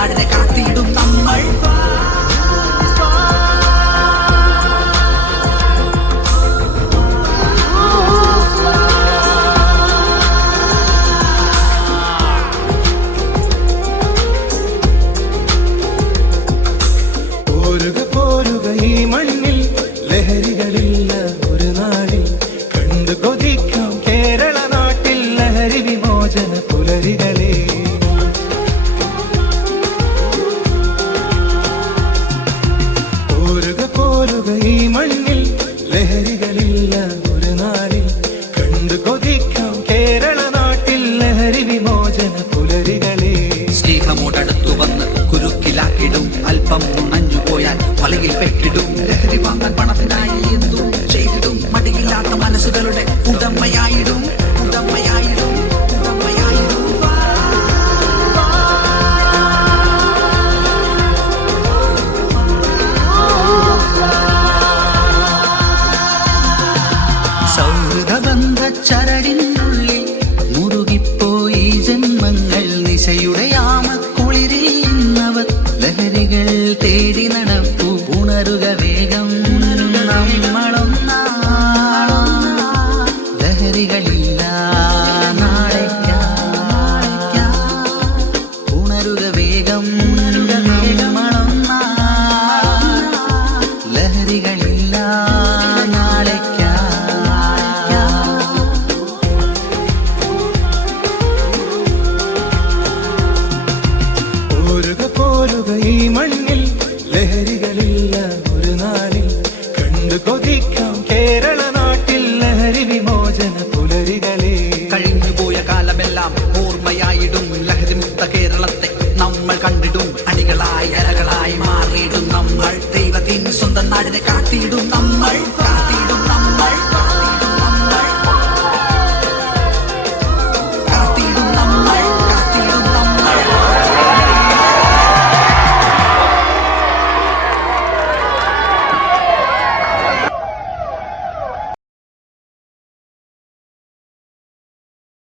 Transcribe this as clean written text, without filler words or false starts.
നാടിനെ കാത്തിടും നമ്മൾ. ലഹരികളില്ല ഒരു നാളിൽ കണ്ടു കൊതിക്കാം കേരള നാട്ടിൽ ലഹരി വിമോചന പുലരികളെ. പോരുക പോരുക ഈ മണ്ണിൽ ലഹരികളില്ല ഒരു നാളിൽ കണ്ടു കൊതിക്കാം കേരള നാട്ടിൽ ലഹരി വിമോചന പുലരികളെ. സ്നേഹമോടടുത്തു വന്ന് കുരുക്കിലാക്കിടും, അല്പം നുണഞ്ഞു പോയാൽ വലയിൽ പെട്ടിടും. ലഹരി വാങ്ങാൻ പണത്തിനായി എന്തും ചെയ്തിടും, മടിയില്ലാത്ത മനസ്സുകളുടെ ഉടമയായിടും ഉടമയായിടും ഉടമയായിടും. സൗഹൃദബന്ധ ചരടിനുള്ളിൽ മുറുകിപ്പോയി ജന്മങ്ങൾ. നിശയുടെ യാമക്കുളിരിൽ നിന്നവർ ലഹരികൾ തേടി നടപ്പു. ഉണരുക വേഗം നമ്മളൊന്നാ, ലഹരികളില്ല നാളേക്കാ. ഉണരുക വേഗം നമ്മളൊന്നാ, ലഹരികളില്ല നാളേക്കാ. പോരുക പോരുക ഈ മണ്ണിൽ ലഹരികളില്ല ഒരു നാളിൽ കണ്ടു കൊതിക്കാം കേരള നാട്ടിൽ ലഹരി വിമോചന പുലരികളെ. കഴിഞ്ഞുപോയ കാലമെല്ലാം ഓർമ്മയായിടും, ലഹരിമുക്ത കേരളത്തെ നമ്മൾ കണ്ടിടും. അണികളായി അരകളായി മാറിയിടും നമ്മൾ, ദൈവത്തിൻ സ്വന്തം നാടിനെ കാത്തിടും നമ്മൾ.